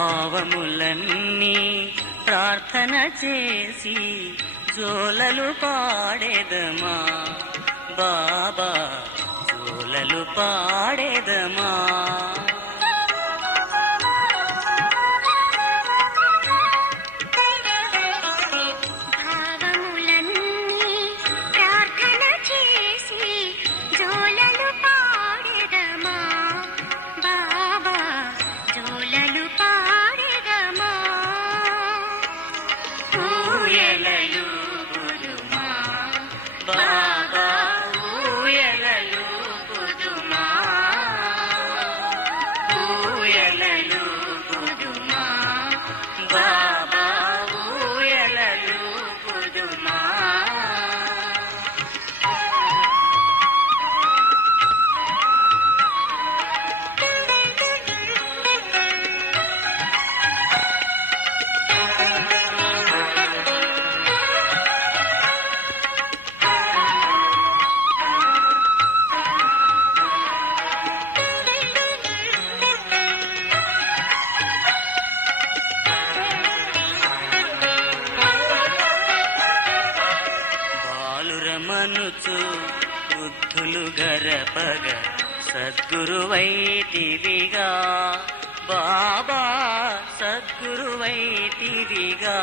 భావములన్నీ ప్రార్థన చేసి జోలలు పాడేదమా? బాబా జోలలు పాడేదమా? గరపగ సద్గురువైతివిగా. బాబా సద్గురువైతివిగా.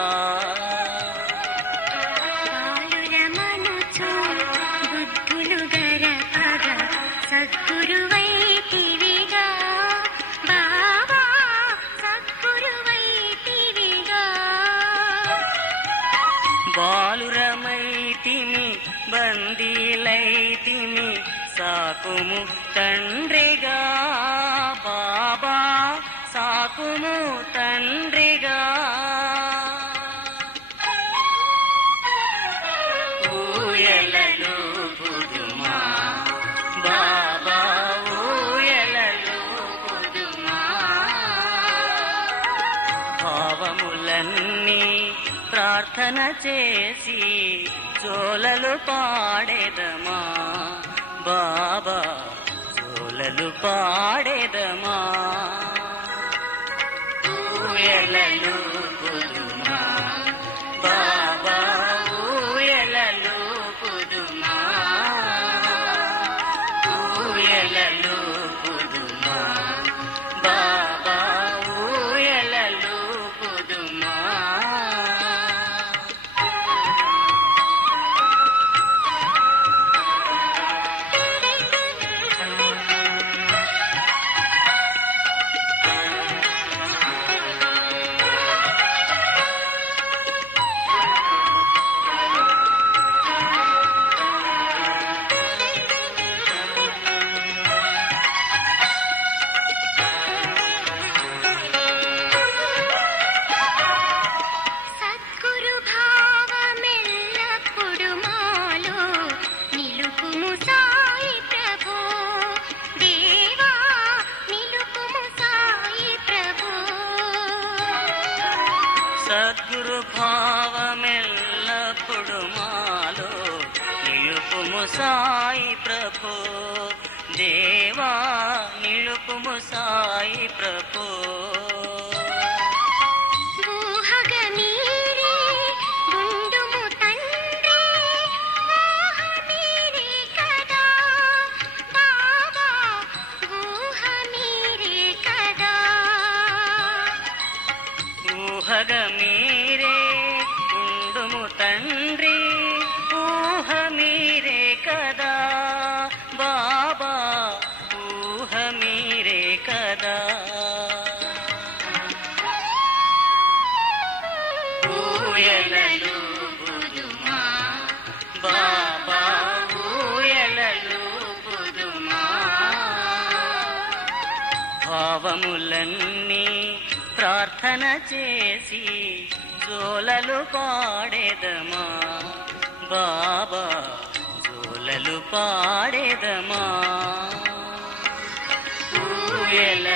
బాలురమైతిమి బందీలైతిమి సాకుము తండ్రిగా బాబా సాకుము తండ్రిగా ఊయలలు గురుమా బాబా ఊయలలు గురుమా భావములన్నీ ప్రార్థన చేసి జోలలు పాడెదమా. బాబా సోలలు పాడేదమా? ఊయలలు గురుమా బాబా ఊయలలు గురుమా ఊయలలు సద్గురు భావమెల్లప్పుడు మాలో నిలుపుము సాయి ప్రభు. దేవా నిలుపుము సాయి ప్రభు. ఊయలలు బాబా ఊయలలు గురుమా భావములన్నీ ప్రార్థన చేసి జోలలు పాడేదమా? బాబా జోలలు పాడేదమా? ఊయల